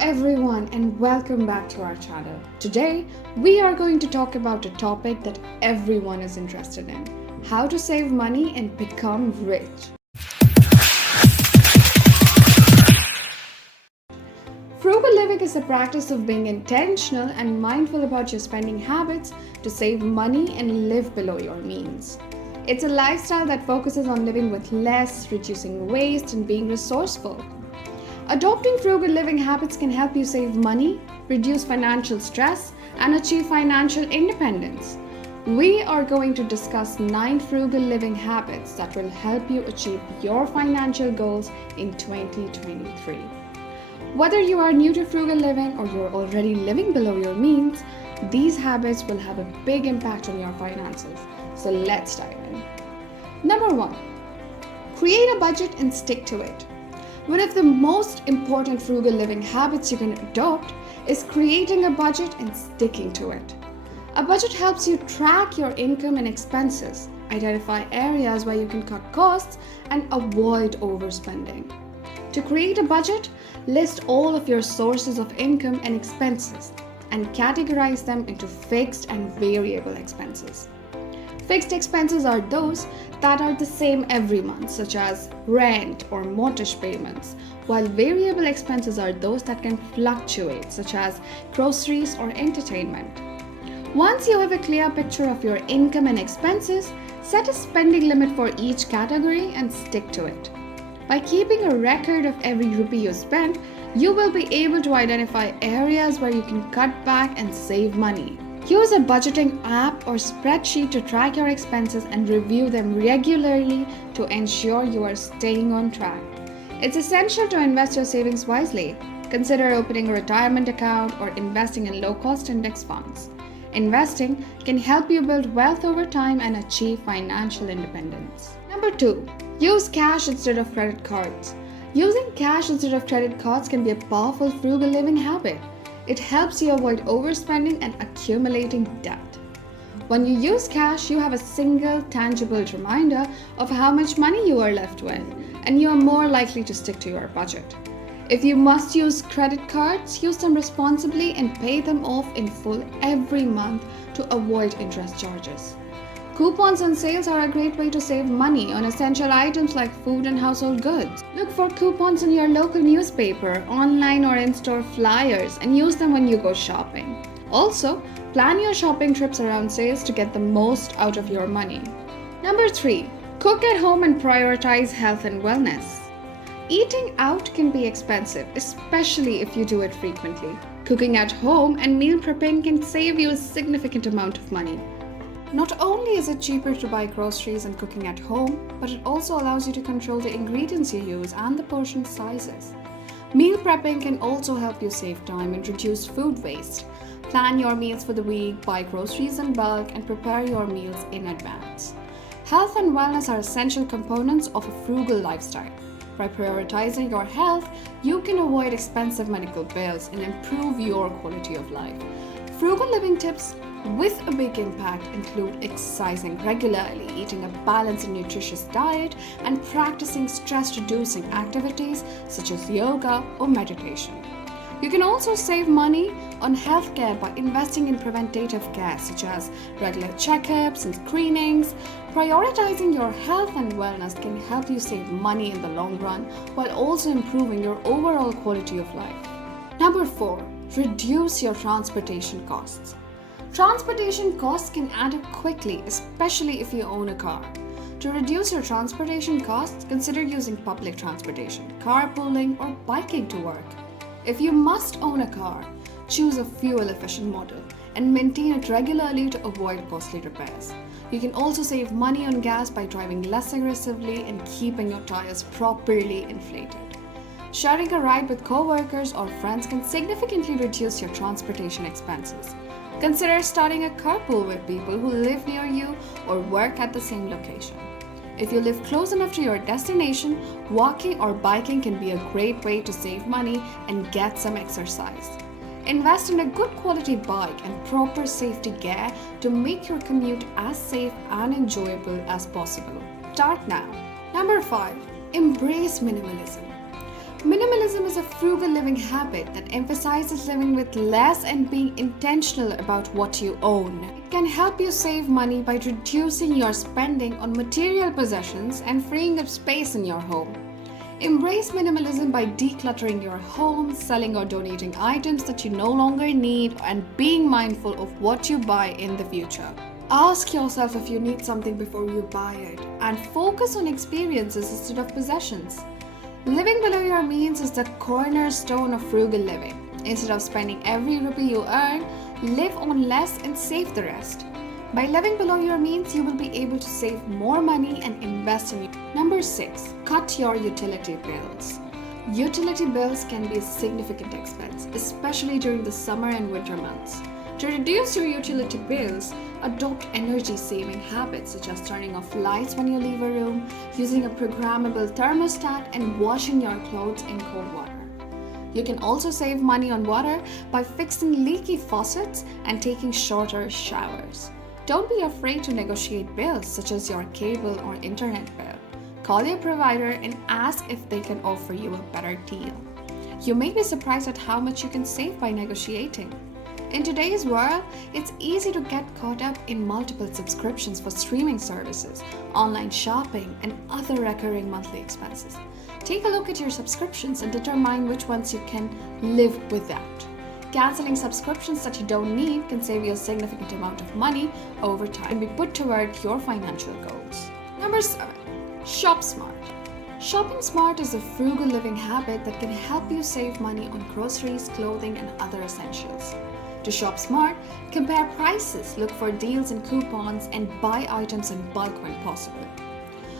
everyone and welcome back to our channel. Today we are going to talk about a topic that everyone is interested in: how to save money and become rich. Frugal living is a practice of being intentional and mindful about your spending habits to save money and live below your means. It's a lifestyle that focuses on living with less, reducing waste, and being resourceful. Adopting frugal living habits can help you save money, reduce financial stress, and achieve financial independence. We are going to discuss 9 frugal living habits that will help you achieve your financial goals in 2023. Whether you are new to frugal living or you're already living below your means, these habits will have a big impact on your finances. So let's dive in. Number 1. Create a budget and stick to it. One of the most important frugal living habits you can adopt is creating a budget and sticking to it. A budget helps you track your income and expenses, identify areas where you can cut costs, and avoid overspending. To create a budget, list all of your sources of income and expenses and categorize them into fixed and variable expenses. Fixed expenses are those that are the same every month, such as rent or mortgage payments, while variable expenses are those that can fluctuate, such as groceries or entertainment. Once you have a clear picture of your income and expenses, set a spending limit for each category and stick to it. By keeping a record of every rupee you spend, you will be able to identify areas where you can cut back and save money. Use a budgeting app or spreadsheet to track your expenses and review them regularly to ensure you are staying on track. It's essential to invest your savings wisely. Consider opening a retirement account or investing in low-cost index funds. Investing can help you build wealth over time and achieve financial independence. Number 2. Use cash instead of credit cards. Using cash instead of credit cards can be a powerful frugal living habit. It helps you avoid overspending and accumulating debt. When you use cash, you have a single, tangible reminder of how much money you are left with, and you are more likely to stick to your budget. If you must use credit cards, use them responsibly and pay them off in full every month to avoid interest charges. Coupons and sales are a great way to save money on essential items like food and household goods. Look for coupons in your local newspaper, online or in-store flyers, and use them when you go shopping. Also, plan your shopping trips around sales to get the most out of your money. Number 3. Cook at home and prioritize health and wellness. Eating out can be expensive, especially if you do it frequently. Cooking at home and meal prepping can save you a significant amount of money. Not only is it cheaper to buy groceries and cooking at home, but it also allows you to control the ingredients you use and the portion sizes. Meal prepping can also help you save time and reduce food waste. Plan your meals for the week, buy groceries in bulk, and prepare your meals in advance. Health and wellness are essential components of a frugal lifestyle. By prioritizing your health, you can avoid expensive medical bills and improve your quality of life. Frugal living tips with a big impact include exercising regularly, eating a balanced and nutritious diet, and practicing stress-reducing activities such as yoga or meditation. You can also save money on healthcare by investing in preventative care such as regular checkups and screenings. Prioritizing your health and wellness can help you save money in the long run while also improving your overall quality of life. Number 4. Reduce your transportation costs. Transportation costs can add up quickly, especially if you own a car. To reduce your transportation costs, consider using public transportation, carpooling, or biking to work. If you must own a car, choose a fuel-efficient model and maintain it regularly to avoid costly repairs. You can also save money on gas by driving less aggressively and keeping your tires properly inflated. Sharing a ride with co-workers or friends can significantly reduce your transportation expenses. Consider starting a carpool with people who live near you or work at the same location. If you live close enough to your destination, walking or biking can be a great way to save money and get some exercise. Invest in a good quality bike and proper safety gear to make your commute as safe and enjoyable as possible. Start now. Number 5. Embrace minimalism. Minimalism is a frugal living habit that emphasizes living with less and being intentional about what you own. It can help you save money by reducing your spending on material possessions and freeing up space in your home. Embrace minimalism by decluttering your home, selling or donating items that you no longer need, and being mindful of what you buy in the future. Ask yourself if you need something before you buy it, and focus on experiences instead of possessions. Living below your means is the cornerstone of frugal living. Instead of spending every rupee you earn, live on less and save the rest. By living below your means, you will be able to save more money and invest in you. Number 6. Cut your utility bills. Utility bills can be a significant expense, especially during the summer and winter months. To reduce your utility bills, adopt energy-saving habits such as turning off lights when you leave a room, using a programmable thermostat, and washing your clothes in cold water. You can also save money on water by fixing leaky faucets and taking shorter showers. Don't be afraid to negotiate bills such as your cable or internet bill. Call your provider and ask if they can offer you a better deal. You may be surprised at how much you can save by negotiating. In today's world, it's easy to get caught up in multiple subscriptions for streaming services, online shopping, and other recurring monthly expenses. Take a look at your subscriptions and determine which ones you can live without. Canceling subscriptions that you don't need can save you a significant amount of money over time and be put toward your financial goals. Number 7. Shop smart. Shopping smart is a frugal living habit that can help you save money on groceries, clothing, and other essentials. To shop smart, compare prices, look for deals and coupons, and buy items in bulk when possible.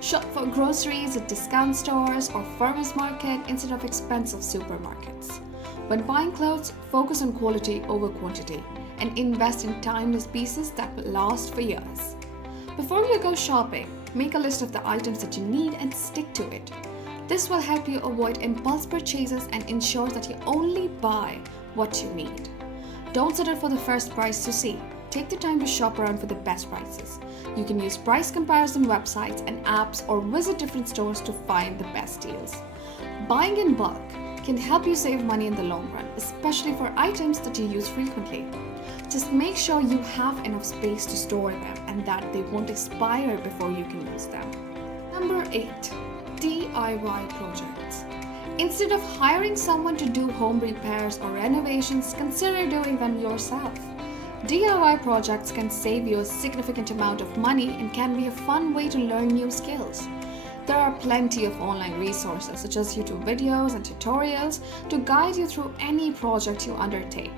Shop for groceries at discount stores or farmers market instead of expensive supermarkets. When buying clothes, focus on quality over quantity and invest in timeless pieces that will last for years. Before you go shopping, make a list of the items that you need and stick to it. This will help you avoid impulse purchases and ensure that you only buy what you need. Don't settle for the first price you see. Take the time to shop around for the best prices. You can use price comparison websites and apps or visit different stores to find the best deals. Buying in bulk can help you save money in the long run, especially for items that you use frequently. Just make sure you have enough space to store them and that they won't expire before you can use them. Number 8. DIY projects. Instead of hiring someone to do home repairs or renovations, consider doing them yourself. DIY projects can save you a significant amount of money and can be a fun way to learn new skills. There are plenty of online resources such as YouTube videos and tutorials to guide you through any project you undertake.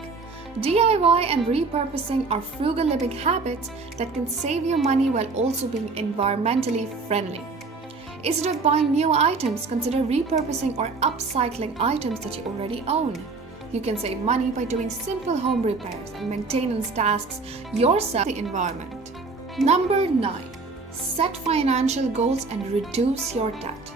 DIY and repurposing are frugal living habits that can save you money while also being environmentally friendly. Instead of buying new items, consider repurposing or upcycling items that you already own. You can save money by doing simple home repairs and maintenance tasks yourself in the environment. Number 9. Set financial goals and reduce your debt.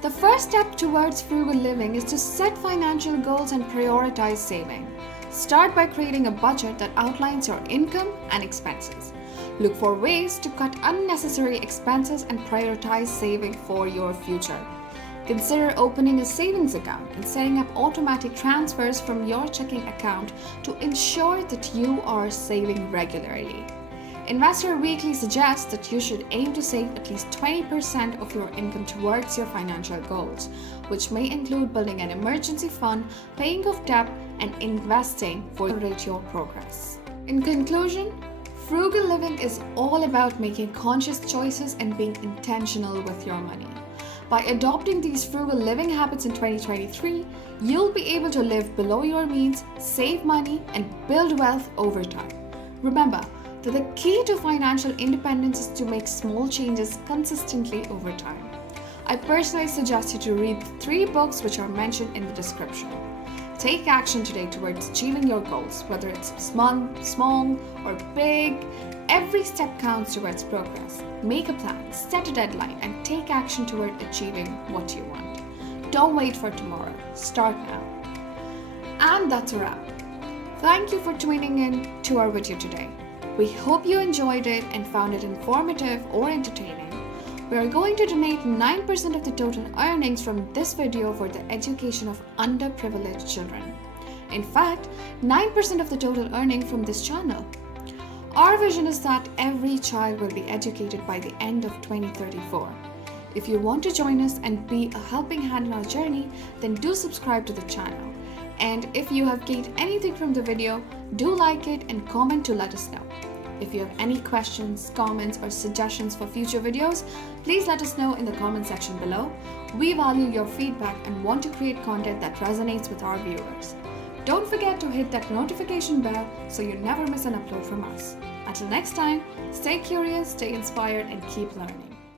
The first step towards frugal living is to set financial goals and prioritize saving. Start by creating a budget that outlines your income and expenses. Look for ways to cut unnecessary expenses and prioritize saving for your future. Consider opening a savings account and setting up automatic transfers from your checking account to ensure that you are saving regularly. Investor Weekly suggests that you should aim to save at least 20% of your income towards your financial goals, which may include building an emergency fund, paying off debt, and investing to accelerate your progress. In conclusion, frugal living is all about making conscious choices and being intentional with your money. By adopting these frugal living habits in 2023, you'll be able to live below your means, save money, and build wealth over time. Remember that the key to financial independence is to make small changes consistently over time. I personally suggest you to read the 3 books which are mentioned in the description. Take action today towards achieving your goals, whether it's small or big. Every step counts towards progress. Make a plan, set a deadline, and take action toward achieving what you want. Don't wait for tomorrow. Start now. And that's a wrap. Thank you for tuning in to our video today. We hope you enjoyed it and found it informative or entertaining. We are going to donate 9% of the total earnings from this video for the education of underprivileged children. In fact, 9% of the total earning from this channel. Our vision is that every child will be educated by the end of 2034. If you want to join us and be a helping hand in our journey, then do subscribe to the channel. And if you have gained anything from the video, do like it and comment to let us know. If you have any questions, comments, or suggestions for future videos, please let us know in the comment section below. We value your feedback and want to create content that resonates with our viewers. Don't forget to hit that notification bell so you never miss an upload from us. Until next time, stay curious, stay inspired, and keep learning.